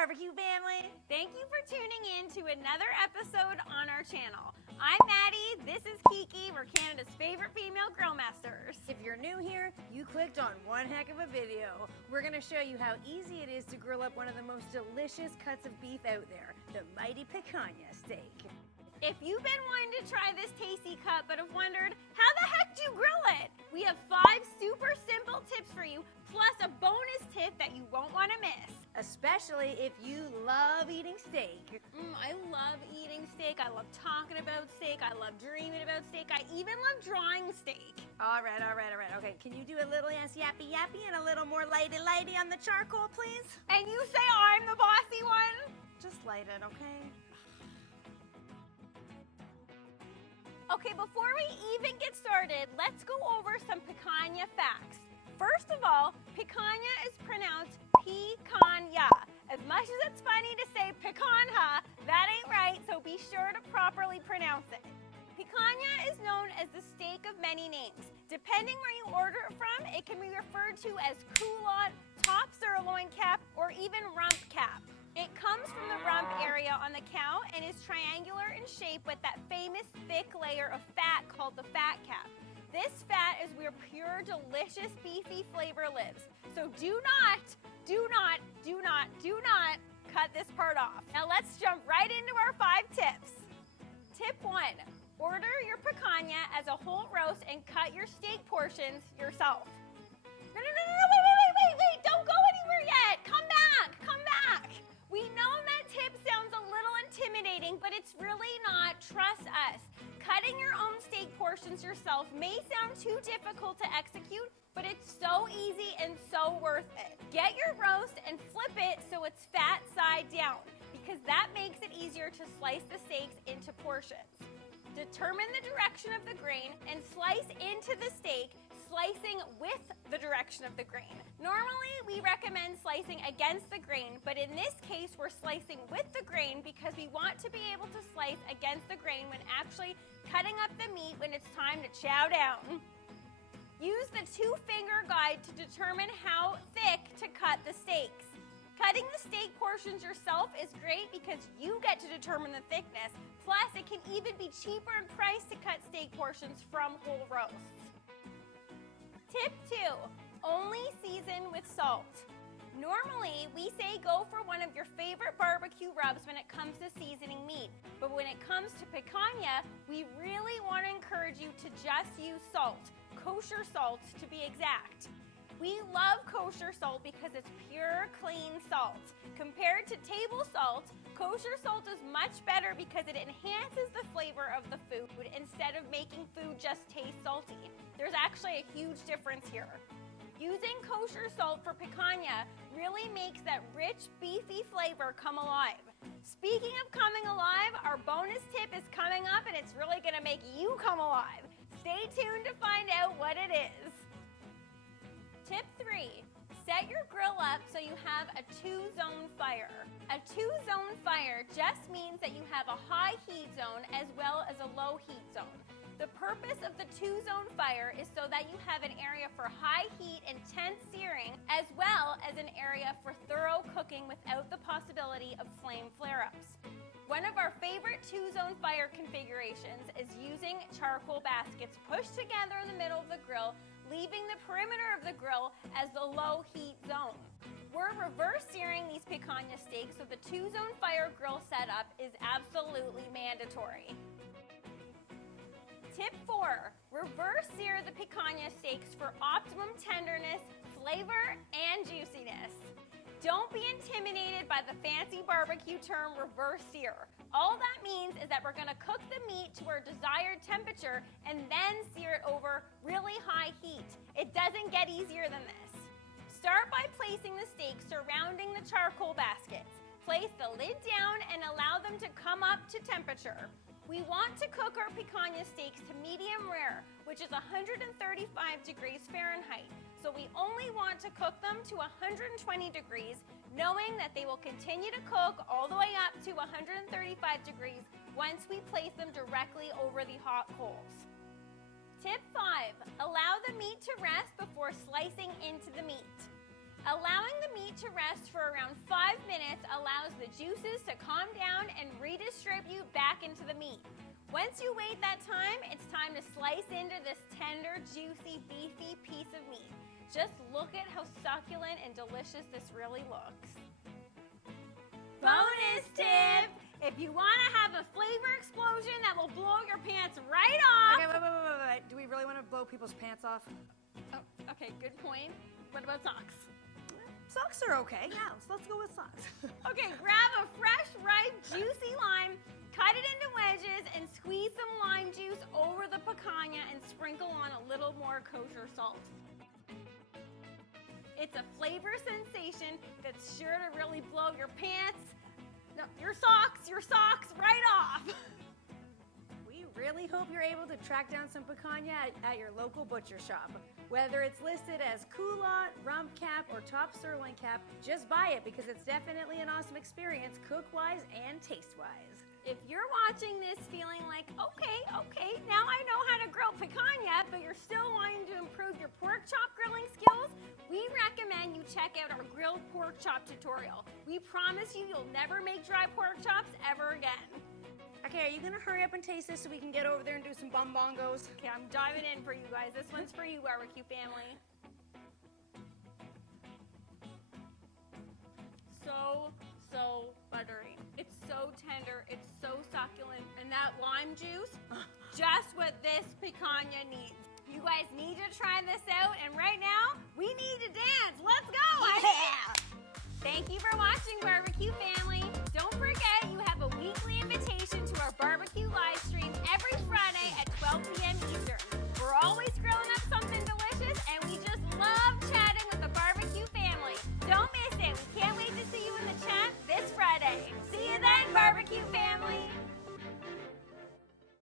barbecue family. Thank you for tuning in to another episode on our channel. I'm Maddie, this is Kiki, we're Canada's favorite female grill masters. If you're new here, you clicked on one heck of a video. We're gonna show you how easy it is to grill up one of the most delicious cuts of beef out there, the mighty picanha steak. If you've been wanting to try this tasty cut but have wondered, how the heck do you grill it? We have 5 super simple tips for you, plus a bonus tip that you won't want to miss. Especially if you love eating steak. I love eating steak, I love talking about steak, I love dreaming about steak, I even love drawing steak. All right. Okay, can you do a little yes yappy yappy and a little more lighty on the charcoal, please? And you say I'm the bossy one? Just light it, okay? Okay, before we even get started, let's go over some picanha facts. First of all, picanha is pronounced picanha. As much as it's funny to say picanha, that ain't right, so be sure to properly pronounce it. Picanha is known as the steak of many names. Depending where you order it from, it can be referred to as Coulotte, top sirloin cap, or even rump cap. It comes from the rump area on the cow and is triangular in shape with that famous thick layer of fat called the fat cap. This fat is where pure, delicious, beefy flavor lives. So do not cut this part off. Now let's jump right into our 5 tips. Tip 1, order your picanha as a whole roast and cut your steak portions yourself. No, wait, don't go anywhere yet. Come back. We know that tip sounds a little intimidating, but it's really not. Trust us. Cutting your own steak portions yourself may sound too difficult to execute, but it's so easy and so worth it. Get your roast and flip it so it's fat side down, because that makes it easier to slice the steaks into portions. Determine the direction of the grain and slice into the steak, slicing with the direction of the grain. Normally, we recommend slicing against the grain, but in this case, we're slicing with the grain because we want to be able to slice against the grain when actually cutting up the meat when it's time to chow down. Use the 2-finger guide to determine how thick to cut the steaks. Cutting the steak portions yourself is great because you get to determine the thickness, plus it can even be cheaper in price to cut steak portions from whole roasts. Tip 2, only season with salt. Normally, we say go for one of your favorite barbecue rubs when it comes to seasoning meat. But when it comes to picanha, we really want to encourage you to just use salt, kosher salt to be exact. We love kosher salt because it's pure, clean salt. Compared to table salt, kosher salt is much better because it enhances the flavor of the food instead of making food just taste salty. There's actually a huge difference here. Using kosher salt for picanha really makes that rich, beefy flavor come alive. Speaking of coming alive, our bonus tip is coming up and it's really gonna make you come alive. Stay tuned to find out what it is. Tip 3, set your grill up so you have a 2-zone fire. A 2-zone fire just means that you have a high heat zone as well as a low heat zone. The purpose of the 2-zone fire is so that you have an area for high heat, intense searing, as well as an area for thorough cooking without the possibility of flame flare-ups. One of our favorite 2-zone fire configurations is using charcoal baskets pushed together in the middle of the grill, leaving the perimeter of the grill as the low heat zone. We're reverse searing these picanha steaks, so the 2-zone fire grill setup is absolutely mandatory. Tip 4, reverse sear the picanha steaks for optimum tenderness, flavor, and juiciness. Don't be intimidated by the fancy barbecue term reverse sear. All that means is that we're gonna cook the meat to our desired temperature and then sear it over really high heat. It doesn't get easier than this. Start by placing the steaks surrounding the charcoal baskets. Place the lid down and allow them to come up to temperature. We want to cook our picanha steaks to medium rare, which is 135 degrees Fahrenheit. So we only want to cook them to 120 degrees, knowing that they will continue to cook all the way up to 135 degrees once we place them directly over the hot coals. Tip 5, allow the meat to rest before slicing into the meat. Allowing the meat to rest for around 5 minutes allows allows the juices to calm down and redistribute back into the meat. Once you wait that time, it's time to slice into this tender, juicy, beefy piece of meat. Just look at how succulent and delicious this really looks. Bonus tip! If you want to have a flavor explosion that will blow your pants right off. Okay, wait. Do we really want to blow people's pants off? Oh, okay, good point. What about socks? Socks are okay. Yeah, let's go with socks. Okay, grab a fresh, ripe, juicy lime, cut it into wedges, and squeeze some lime juice over the picanha and sprinkle on a little more kosher salt. It's a flavor sensation that's sure to really blow your pants, no, your socks right off. We really hope you're able to track down some picanha at your local butcher shop. Whether it's listed as Coulotte, Rump Cap, or Top Sirloin Cap, just buy it because it's definitely an awesome experience cook-wise and taste-wise. If you're watching this feeling like, okay, now I know how to grill picanha, but you're still wanting to improve your pork chop grilling skills, we recommend you check out our grilled pork chop tutorial. We promise you'll never make dry pork chops ever again. Okay, are you gonna hurry up and taste this so we can get over there and do some bum bongos? Okay, I'm diving in for you guys. This one's for you, barbecue family. So buttery. It's so tender. It's so succulent. And that lime juice, just what this picanha needs. You guys need to try this out. And right now, we need to dance. Let's go. Yeah. Thank you for watching, barbecue.